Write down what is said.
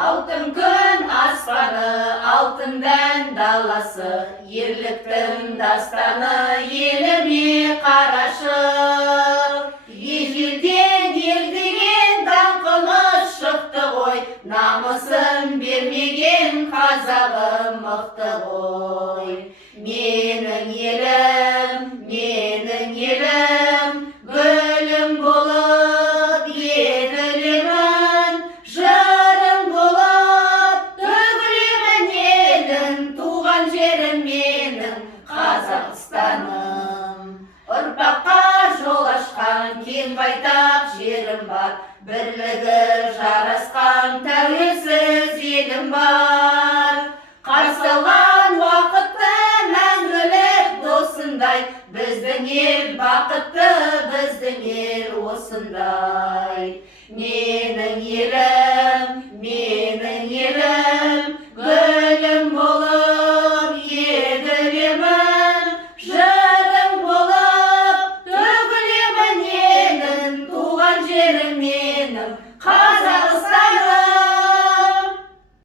Алтын күн аспаны, алтын дән даласы, ерліктің дастаны еліме қарашы. Ежелден елдеген даңқымыз шықты ғой, намысын бермеген қазағым мықты ғой. Менің елім, гүлім болып егілемін, жырым болып төгілемін елін, туған жерім менің Қазақстаным. Ұрпаққа жол ашқан кең байтақ жерім бар, бірлігі жарасқан тәуелсіз елім бар. Қарсылған уақытты мәңгілік досындай, біздің ел бақытты, біздің ел осындай. Менің елім, гүлім болып егілемін, жырым болып төгілемін елін, туған жерім менің